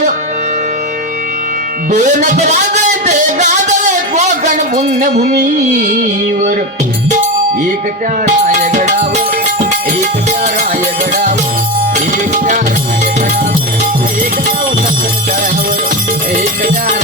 गडावर दोन राजायचे गाजले कोकण पुण्यभूमीवर एक त्या रायगडावर एक त्या रायगडावर एक त्या रायगडावर एक त्या तळ्यावर एक त्या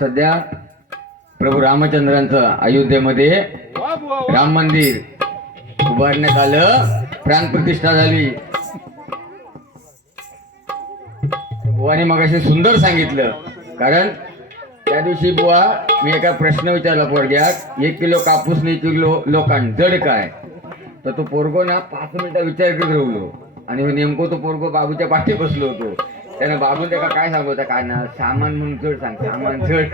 सध्या प्रभू रामचंद्रांचं अयोध्येमध्ये राम मंदिर उभारण्यात आलं. प्राण प्रतिष्ठा झाली. बुवाने मग सुंदर सांगितलं. कारण त्या दिवशी बुवा मी एका प्रश्न विचारला पोरग्यात एक किलो कापूस नाही किलो लोकांड जड काय? तर तो पोरगो ना पाच मिनिटं विचार करत राहिलो. आणि ह्यो नेमको तो पोरगो बाबूच्या पाठी बसलो होतो. त्यानं बाबून त्याला काय सांगू होता काय ना सामान म्हणून जड सांग सामान जड.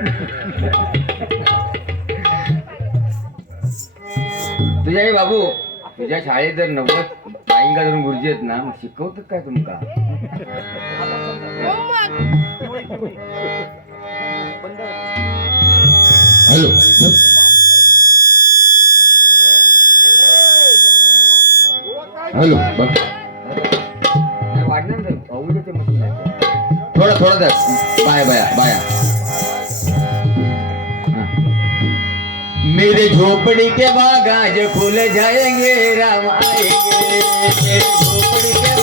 तुझ्या आई बाबू तुझ्या शाळेत जर नव्वद बाईंका जर गुरुजी आहेत ना मग शिकवतात काय तुमका? हॅलो. हॅलो बघ. थोडं थोडं धर. बाया बाया बाया. मेरे झोपड़ी के बागाज खुल जाएंगे राम आएंगे. मेरे झोपड़ी के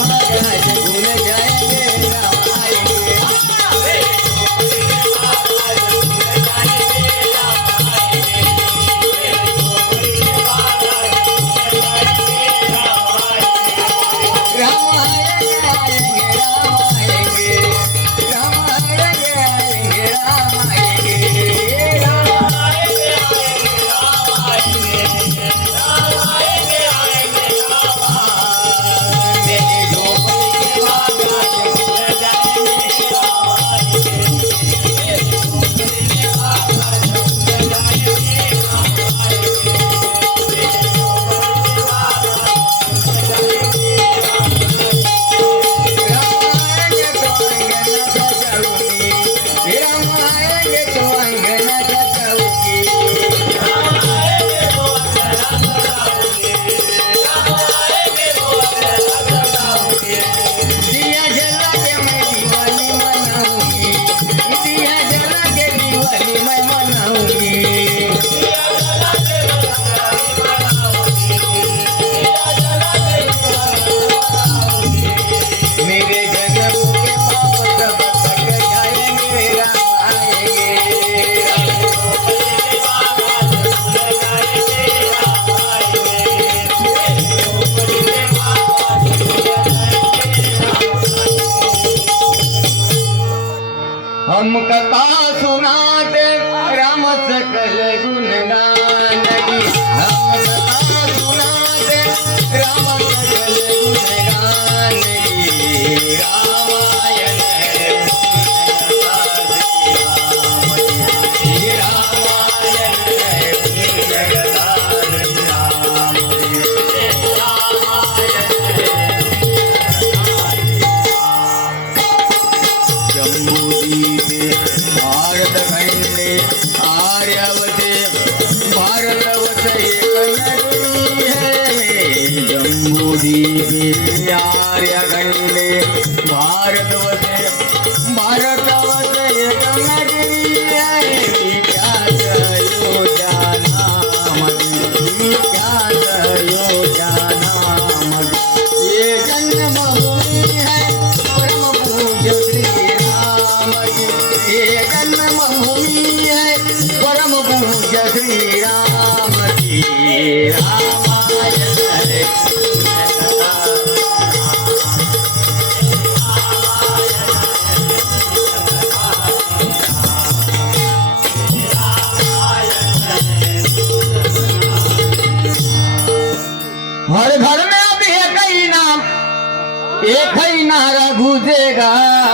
গা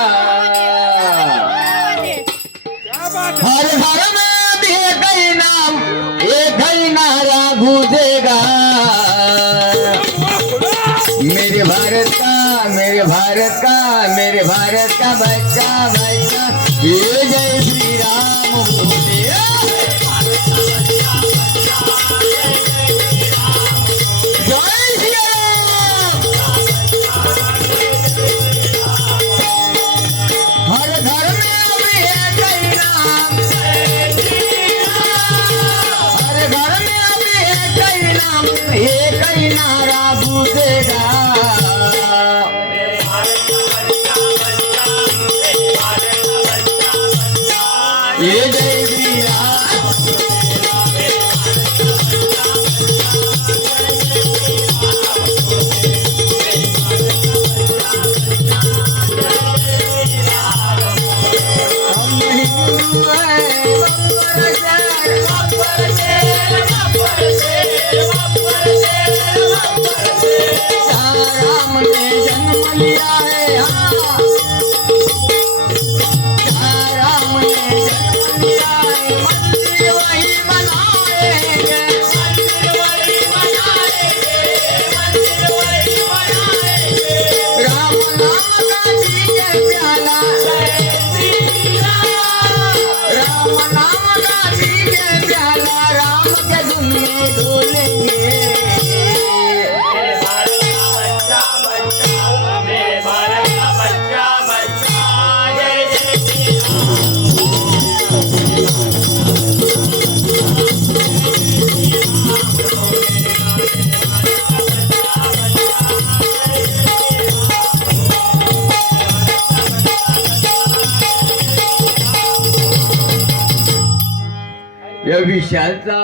विशालचा.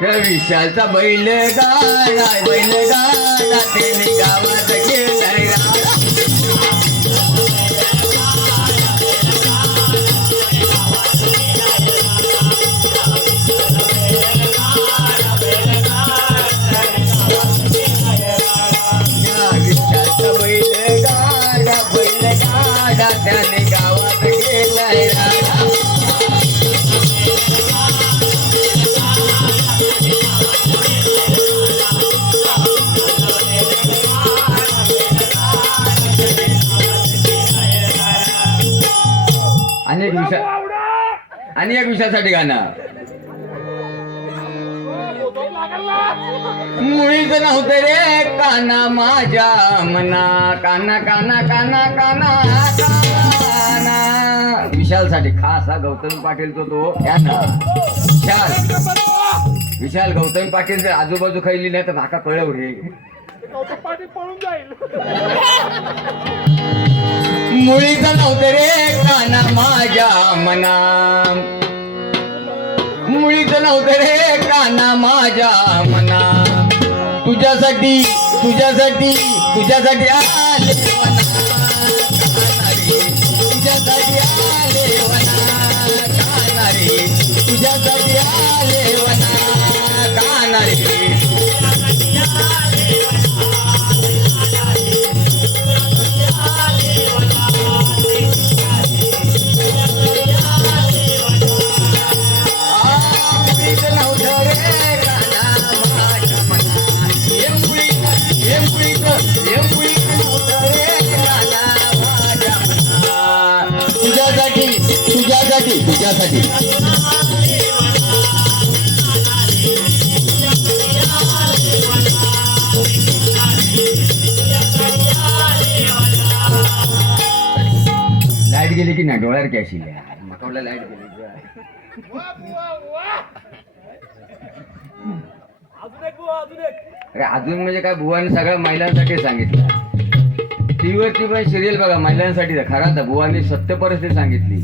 त्या विशालचा बैल गाडा बैल गाडा त्याने गावात आणि एक विषयासाठी गाणं मुळीच नव्हते रे काना माझ्या मना. काना काना काना काना काना. विशालसाठी खास हा गौतमी पाटील तो तो विशाल. विशाल गौतमी पाटील जर आजूबाजू खायली नाही तर भाका कळव रे मुळीच नव्हते रे काना माझ्या मना. मुळीच नव्हते रे काना माझ्या मना. तुझ्यासाठी तुझ्यासाठी तुझ्यासाठी आले गेली की ना डोळ्यावर कॅशी मकावला लाइट गेली अजून एक अरे अजून म्हणजे काय बुवाने सगळ्या महिलांसाठी सांगितलं. टीव्हीवरती पण सिरियल बघा महिलांसाठी. खरा तर बुवानी सत्य परिस्थिती सांगितली.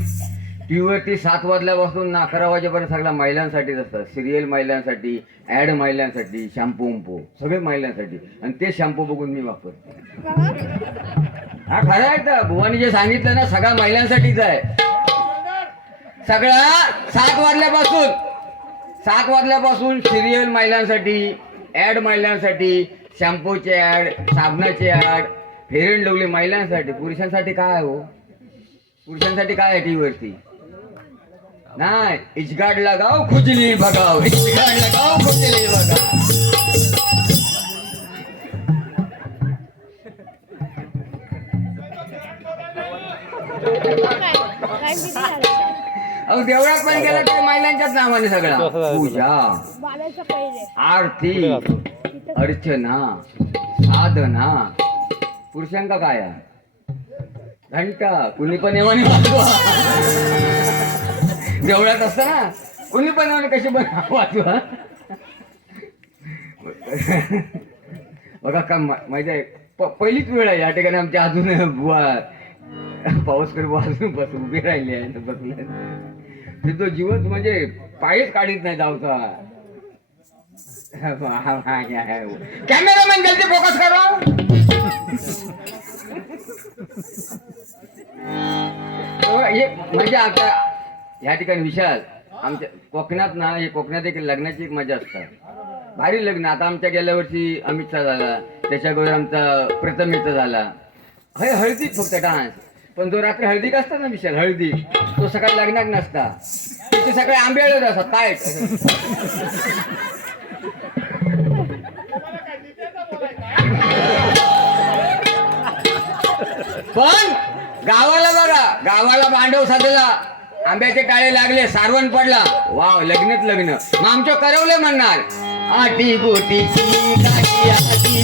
टीव्हीवरती सात वाजल्यापासून ना अकरा वाजेपर्यंत सगळ्या महिलांसाठीच असतात सिरियल महिलांसाठी ॲड महिलांसाठी शॅम्पू उंपू सगळे महिलांसाठी. आणि ते शॅम्पू बघून मी वापरतो. हा खरं आहे तर. भुवानी जे सांगितलं ना सगळ्या महिलांसाठीच आहे. सगळ्या सात वाजल्यापासून सात वाजल्यापासून सिरियल महिलांसाठी ॲड महिलांसाठी शॅम्पूचे ॲड साबणाचे ॲड फेरेन अँड लवली महिलांसाठी. पुरुषांसाठी काय हो? पुरुषांसाठी काय आहे टीव्हीवरती नाही इचगाड लगाव खुजली बघाव इचगाड लगाव खुजली बघाव? अहो देवळात पण गेला तर महिलांच्याच नावाने सगळा. पूजा. आरती. अर्चना. साधना. पुरुषांका काय आहे? घंटा. कुणी पण येवाने वाजवा देवळात असतं ना कुणी पण येवाने कशी पण बघा का माहिती आहे प- पहिलीच वेळ आहे या ठिकाणी आमच्या अजून बुवा पाऊसकर बुवा अजून बस उभी राहिली आहे बसून तो जीवच म्हणजे पायच काढीत नाही जाऊचा कॅमेरामॅन जल्दी फोकस करो. हो, म्हणजे आता ह्या ठिकाणी विशाल आमच्या कोकणात ना हे कोकणात एक लग्नाची एक मजा असतात. भारी लग्न. आता आमच्या गेल्या वर्षी अमितचा झाला. त्याच्या अगोदर आमचा प्रथमेचा झाला. हे हळदीत फक्त डान्स पण जो रात्री हळदीक असतात ना विशाल हळदी तो सकाळी लग्नात नसता. तिथे सकाळी आंबे हळद असतात काय पण गावाला बघा गावाला भांडव साधला. आंब्याचे टाळे लागले सारवण पडला. वाव लग्नच लग्न. मग आमच्या करवले म्हणणार. आटी गोटी आटी आटी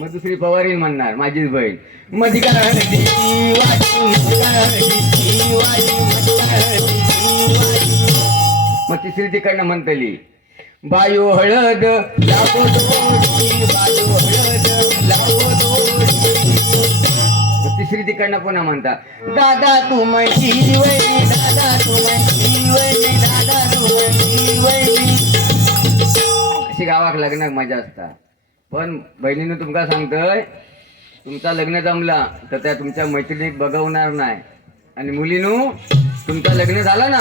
मग दुसरी पवारी म्हणणार माझीच बहीण. मधी काय वाटी, वाटी, मग तिसरी तिकडनं म्हणतली बायो हळद लावो बायो हळद लावो तिसरी तिकडनं पुन्हा म्हणतात दादा तू म्हणती वैरी दादा तू वैरी दादा तू वैरी अशी गावाक लग्नाक मजा असता. पण बहिणीनं तुमका सांगतोय तुमचा लग्न जमला तर त्या तुमच्या मैत्रिणीक बघवणार नाही. आणि मुलीनू तुमचं लग्न झालं ना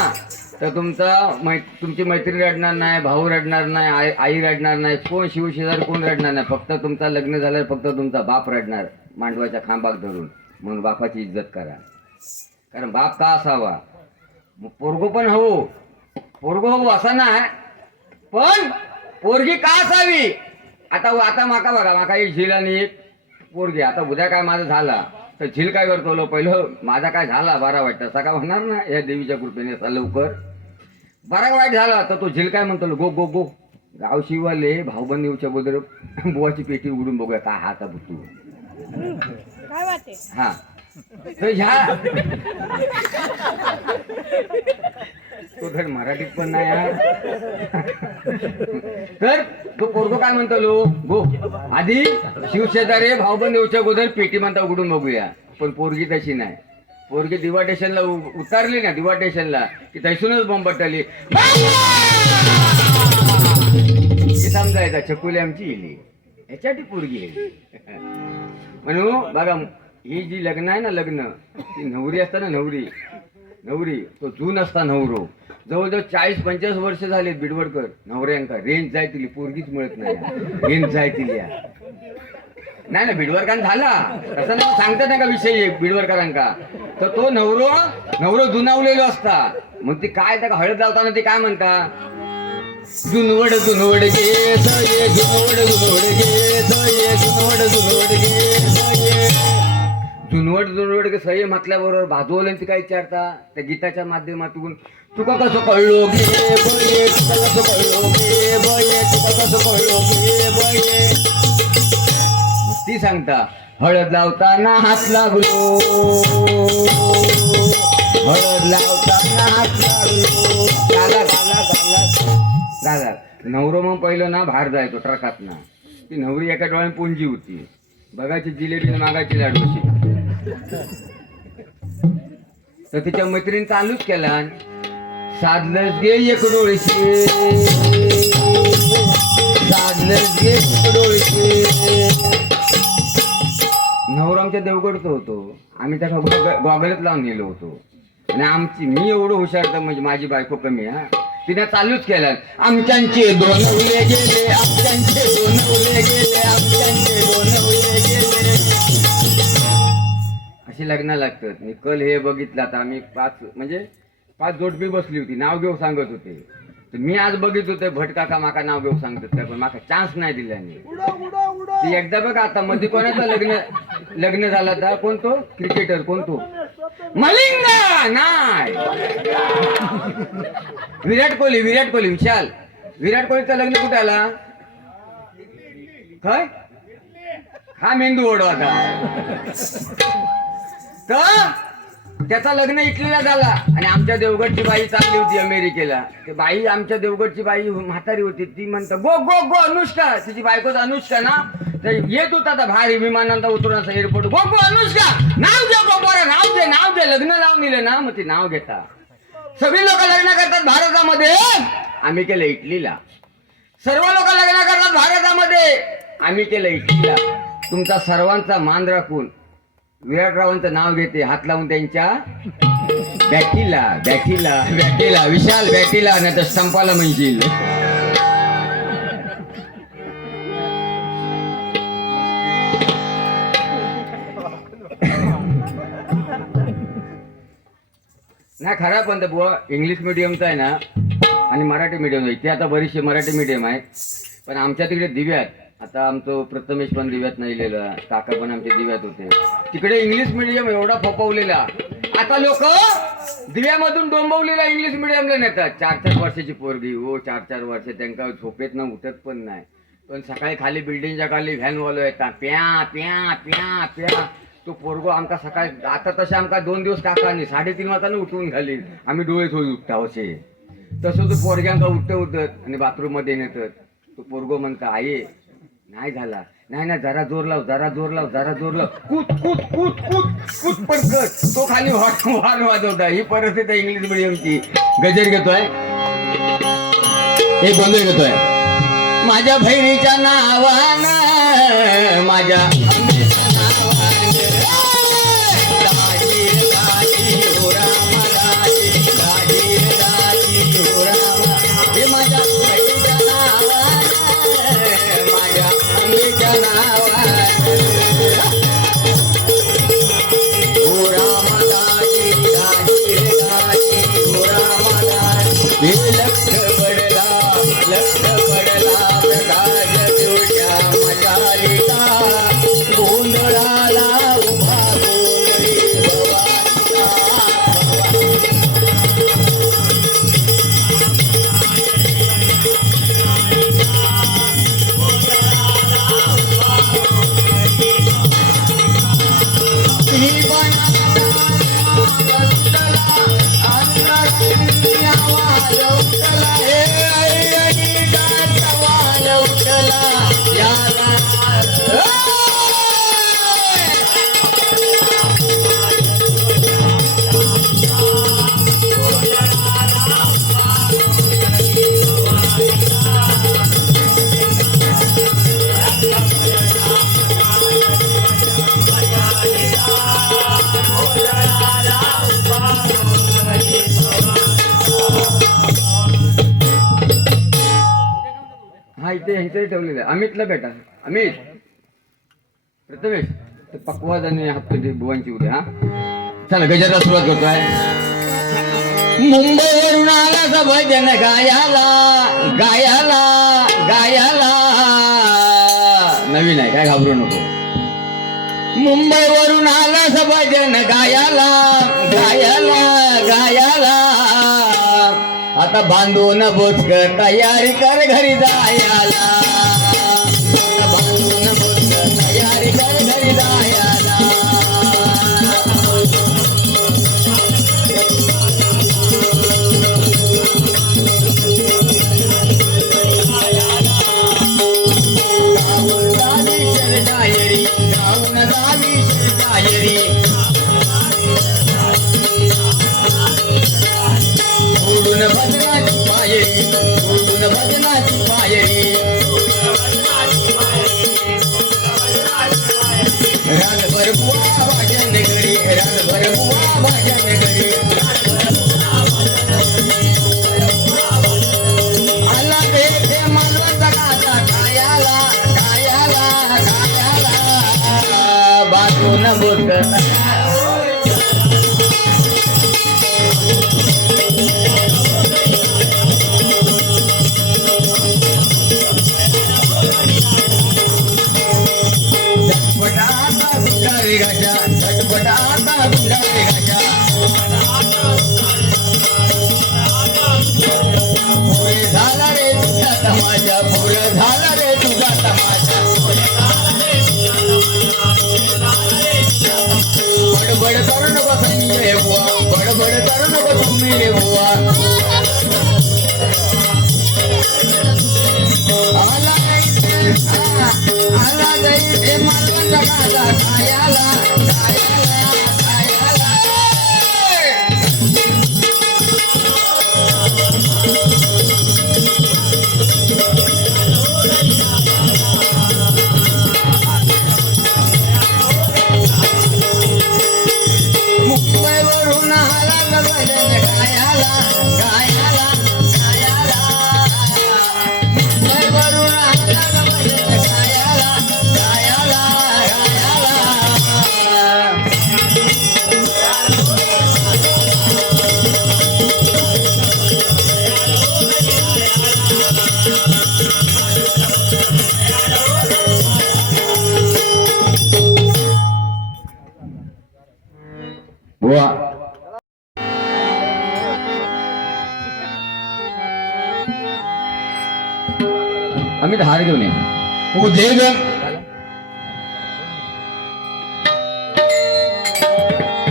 तर तुमचा मै तुमची मैत्री रडणार नाही भाऊ रडणार नाही आई आई रडणार नाही कोण शिवशेजार कोण रडणार नाही. फक्त तुमचा लग्न झालं फक्त तुमचा बाप रडणार मांडवाच्या खांबाक धरून. म्हणून बापाची इज्जत करा. कारण बाप का असावा? मग पोरगो पण हो पोरगो हो असा नाही. पण पोरगी का असावी? आता आता माका बघा माका एक झील आणि एक पोरगी. आता उद्या काय माझं झाला? तर झील काय करतो लो पहिलं? माझा काय झाला? बारा वाईट तसा काय होणार ना या देवीच्या कृपेने असा लवकर. बारा वाईट झाला तर तो झील काय म्हणतो? गो गो गो. गावशिवाले भाऊबंद येऊच्या अगोदर बुवाची पेटी उघडून बघूया काय हाता बुटू काय वाटे? हा. तर ह्या. तो धड मराठीत पण नाही यार तर तो पोरगो काय म्हणतो लो? गो आधी शिवशेजारे भाऊबंद येऊच्या अगोदर पेटी म्हणता उघडून बघूया. पण पोरगी तशी नाही. पोरगी दिवा स्टेशनला उतारली ना दिवा स्टेशनला की तैसूनच बॉम्ब पडली समजायचा छकुली आमची इली. ह्याच्यासाठी पोरगी आहे. म्हणून बघा ही जी लग्न आहे ना लग्न ती नवरी असता ना नवरी. नवरी तो जून असता नवरो. जवळजवळ चाळीस पंचेचाळीस वर्ष झाले बिडवडकर. नवऱ्यांका रेंज जाय तिली पोरगीच मिळत नाही. रेंज जाय तिली. नाही ना बिडवरकान झाला. तसं नाही सांगतात ना का विषय एक बिडवरकरांका तर तो नवरो नवरो जुनावलेलो असता. मग ती काय त्या हळद लावताना ते काय म्हणता? जुनवड गुनवड गे सये जुनवड गुनवड गे सये जुनवड गुनवड गे सये जुनवड जुनवड गे सये म्हटल्याबरोबर बाजूवाल्यांची काय विचारता त्या गीताच्या माध्यमातून. तुका कसं कळलो गे बये तुका कसं कळलो गे बये तुका कसं कळलो गे बये. ती सांगता हळद लावताना हात लागलो. हळद लावताना हात लागलो. गाला गाला गाला. दादा नवरो मग पहिलं ना बाहेर जायचो ट्रकात ना ती नवरी एका डोळ्याने पुंजी होती. बघायची जिलेबी मागायची लाडूशी तर तिच्या मैत्रीण चालूच केला साधलंच गे एक डोळशी. साधलंच गे एक डोळशी. नवरा आमच्या देवगडचं होतो. आम्ही त्या गॉगलच लावून गेलो होतो. आणि आमची मी एवढं हुशार तर म्हणजे माझी बायको कमी आहे, हा. तिने चालूच केलं. आमच्यांचे दोन उले गेले आमच्यांचे दोन उले गेले आमच्यांचे दोन उले गेले. अशी लग्न लागतात. मी कल हे बघितलं आता आम्ही पाच म्हणजे पाच जोडपी बसली होती. नाव घेऊ सांगत होते. तर मी आज बघित होते भट काका माका नाव घेऊ सांगतात त्या पण माका चान्स नाही दिल्याने उडा उडा उडा. ती एकदा बघा आता मध्ये कोणाचं लग्न लग्न झालं होता कोण तो? क्रिकेटर कोण तो? मलिंगा! नाही विराट कोहली विराट कोहली विशाल. विराट कोहलीचं लग्न कुठे आला? काय? हा मेंदू ओढ होता. तर? त्याचा लग्न इटलीला झाला. आणि आमच्या देवगडची बाई चालली होती अमेरिकेला. ते बाई आमच्या देवगडची बाई म्हातारी होती. ती म्हणता गो गो गो अनुष्का. तिची बायकोच अनुष्का ना. तर येत होता आता भारी विमानांचा उतरून एअरपोर्ट गो गो अनुष्का नाव दे गो बरं नाव दे नाव दे लग्न लावून दिले ना. मग ते नाव घेता. सगळी लोक लग्न करतात भारतामध्ये. आम्ही केलं इटलीला. सर्व लोक लग्न करतात भारतामध्ये. आम्ही केलं इटलीला. तुमचा सर्वांचा मान राखून विराटरावांचं नाव घेते हात लावून त्यांच्या. बॅटीला बॅटीला बॅटीला विशाल बॅटीला नाही तर संपाला म्हणशील. नाही खरा पण तर बुवा इंग्लिश मिडियमचा आहे ना आणि मराठी मिडियम आहे. ते आता बरीचशी मराठी मिडियम आहे. पण आमच्या तिकडे दिव्यात. आता आमचं प्रथमेश पण दिव्यात नाही लिहिलं काका पण आमच्या दिव्यात होते. तिकडे इंग्लिश मिडियम एवढा फोपवलेला. आता लोक दिव्यामधून डोंबवलेला इंग्लिश मिडियमला नेतात. चार चार वर्षाची पोरगी. हो चार चार वर्ष. त्यांना झोपेत ना उठत पण नाही. पण सकाळी खाली बिल्डिंगच्या खाली व्हॅन वालो येतात. प्या प्या प्या प्या. तो पोरगो आमका सकाळी आता तसे आमका दोन दिवस काकांनी साडेतीन वाजता उठवून घालील आम्ही डोळे थोडी उठता असे. तसं तो पोरग्यांका उठत उठत आणि बाथरूममध्ये नेतात. तो पोरगो म्हणता आई नाही झाला. नाही ना जरा जोर लाव जरा जोर लाव जरा जोर लाव. कूद कूद कूद कूद कूद पडकत तो खाली वाट वाट वाजवता. ही परिस्थिती आहे इंग्लिश मिडियमची गजर घेतोय. एक गोंधळ घेतोय. माझ्या भैरीच्या नावानं माझ्या हा ह्यांचंही ठेवलेलं आहे. अमितला भेटा. अमित. प्रथमेश. ते पकवाज आणि हात तुझी बुवांची उद्या हा. चला गजाला सुरुवात करतोय. मुंबईवरून आला भजन गायाला गायाला गायाला. नवीन आहे काय घाबरू नको. मुंबईवरून आला भजन गायाला गायाला गायाला. आता बांधून बोचक तयारी कर घरी जायला. na boca सगळा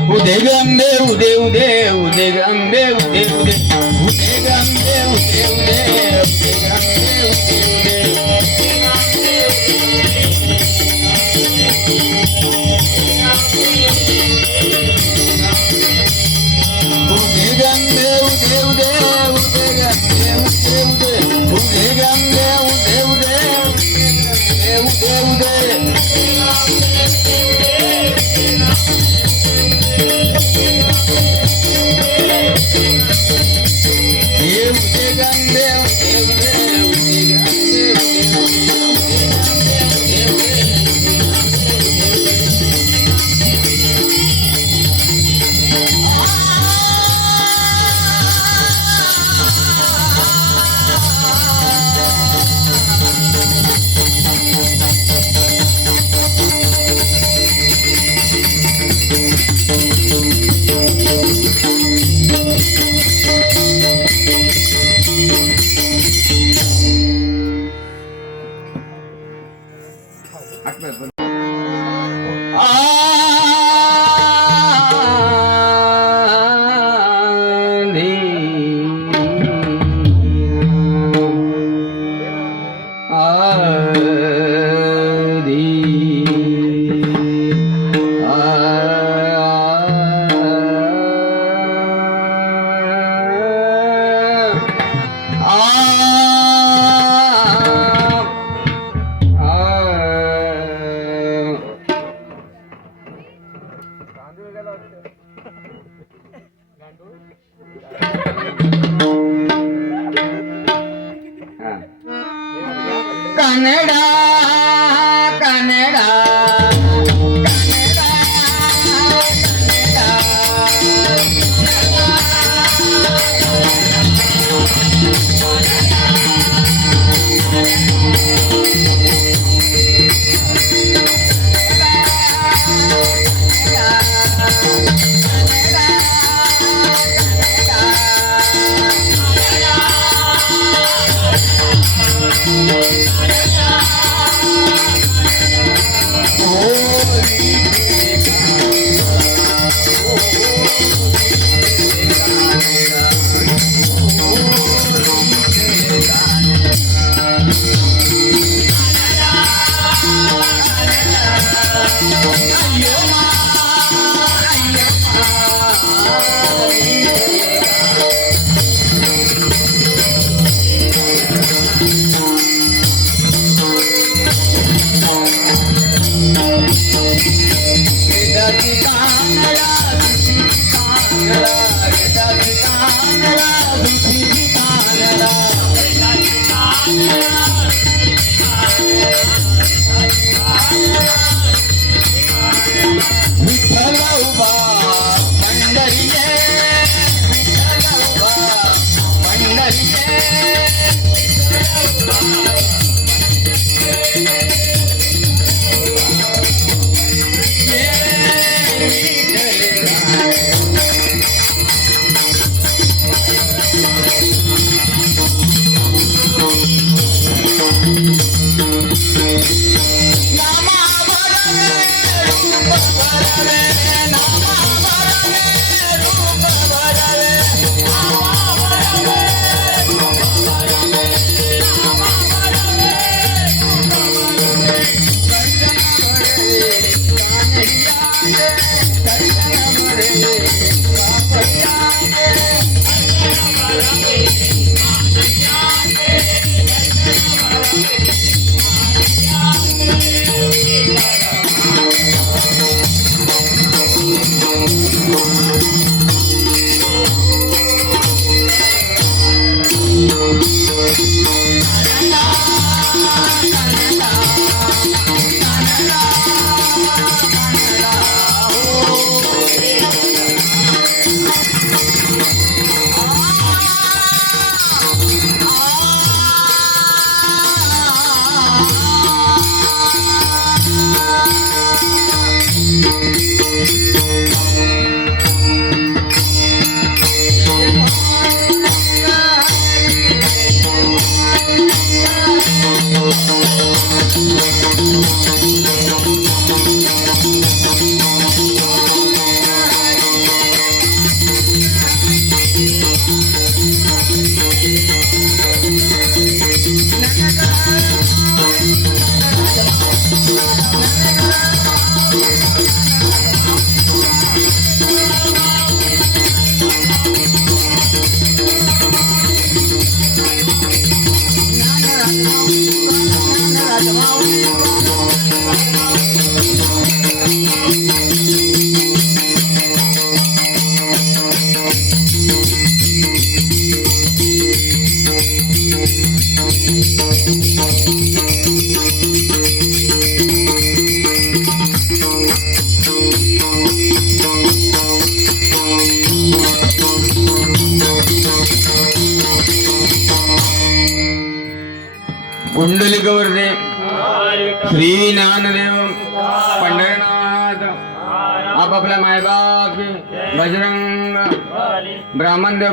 O gambe ude ude deu deu, o ude ude gambe deu deu, o gambe ude झालं कनडा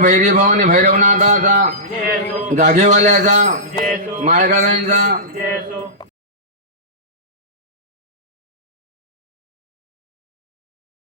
भैरी भवानी भैरवनाथाचा जागेवाल्याचा माळगाव्यांचा